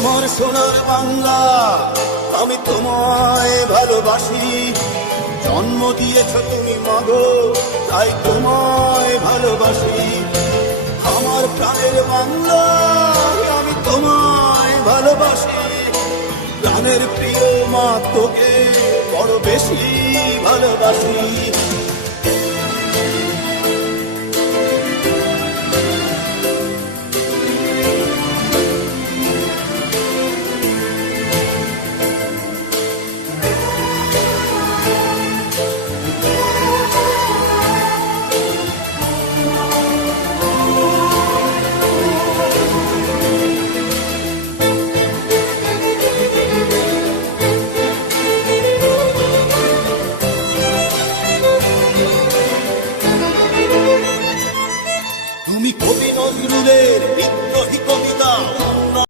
আমার সোনার বাংলা, আমি তোমায় ভালোবাসি। জন্ম দিয়েছ তুমি মাগো, তাই তোমায় ভালোবাসি। আমার প্রাণের বাংলা, আমি তোমায় ভালোবাসি। প্রাণের প্রিয় মা, তোকে বড় বেশি ভালোবাসি।